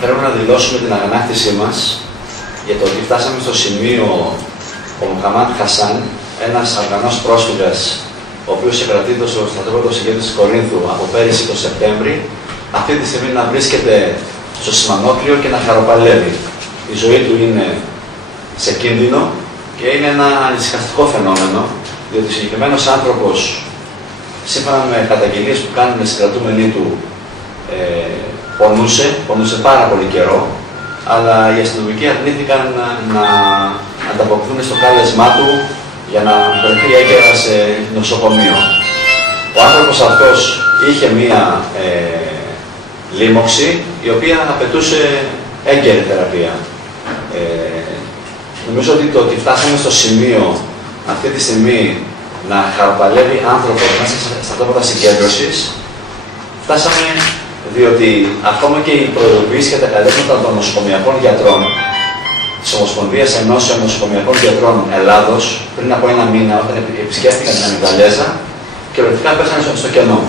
θέλουμε να δηλώσουμε την αγανάκτησή μας για το ότι φτάσαμε στο σημείο ο Μοχαμάντ Χασάν, ένας Αφγανός πρόσφυγας, ο οποίος εκρατείται στο στρατόπεδο συγκέντρωσης της Κορίνθου από πέρυσι το Σεπτέμβρη, αυτή τη στιγμή να βρίσκεται στο Σιμανόκλειο και να χαροπαλεύει. Η ζωή του είναι σε κίνδυνο και είναι ένα ανησυχαστικό φαινόμενο, διότι ο συγκεκριμένος άνθρωπος, σύμφωνα με καταγγελίες που κάνουν οι συγκρατούμενοι του, πονούσε πάρα πολύ καιρό, αλλά οι αστυνομικοί αρνήθηκαν να ανταποκριθούν στο κάλεσμά του για να βρεθεί έγκαιρα σε νοσοκομείο. Ο άνθρωπος αυτός είχε μία λίμωξη, η οποία απαιτούσε έγκαιρη θεραπεία. Νομίζω ότι το ότι φτάσαμε στο σημείο αυτή τη στιγμή να χαροπαλεύει άνθρωπο μέσα στα στρατόπεδα συγκέντρωσης, φτάσαμε διότι ακόμα και οι προειδοποιήσεις και τα καλέσματα των νοσοκομιακών γιατρών της Ομοσπονδίας Ενώσεων Νοσοκομιακών Γιατρών Ελλάδος πριν από ένα μήνα, όταν επισκέφθηκαν την Αμυγδαλέζα και ορεικτικά πέσανε στο κενό.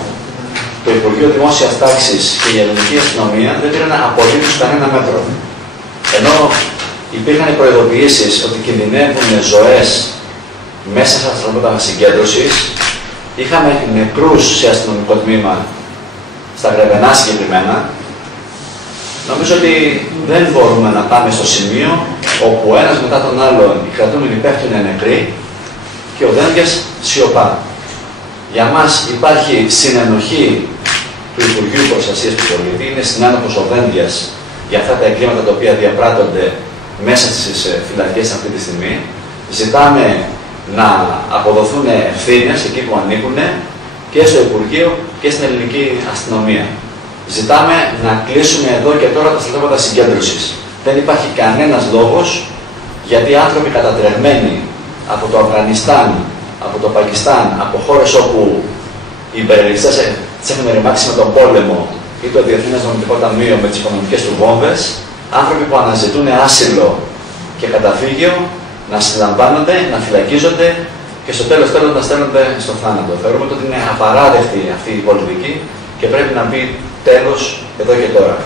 Το Υπουργείο Δημόσιας Τάξης και η Ελληνική Αστυνομία δεν πήραν απολύτως κανένα μέτρο. Ενώ υπήρχαν οι προειδοποιήσεις ότι κινδυνεύουν ζωές μέσα στα στρατόπεδα συγκέντρωσης, είχαμε νεκρούς σε αστυνομικό τμήμα, στα Γρεβενά συγκεκριμένα. Νομίζω ότι δεν μπορούμε να πάμε στο σημείο όπου ένας μετά τον άλλον οι κρατούμενοι πέφτουν νεκροί και ο Δένδιας σιωπά. Για μας υπάρχει συνενοχή του Υπουργείου Προστασίας του Πολίτη, είναι συνάνοχος ο Δένδιας για αυτά τα εγκλήματα τα οποία διαπράττονται μέσα στις φυλακές αυτή τη στιγμή. Ζητάμε να αποδοθούν ευθύνες εκεί που ανήκουν και στο Υπουργείο και στην ελληνική αστυνομία. Ζητάμε να κλείσουμε εδώ και τώρα τα στρατόπεδα συγκέντρωσης. Δεν υπάρχει κανένας λόγος γιατί άνθρωποι κατατρεγμένοι από το Αφγανιστάν, από το Πακιστάν, από χώρες όπου οι υπερελιστές τις έχουν ρημάξει με τον πόλεμο ή το Διεθνές Νομισματικό Ταμείο με τις οικονομικές του βόμβες, άνθρωποι που αναζητούν άσυλο και καταφύγιο να συλλαμβάνονται, να φυλακίζονται και στο τέλος να στέλνονται στο θάνατο. Θεωρούμε ότι είναι απαράδεκτη αυτή η πολιτική και πρέπει να μπει τέλος εδώ και τώρα.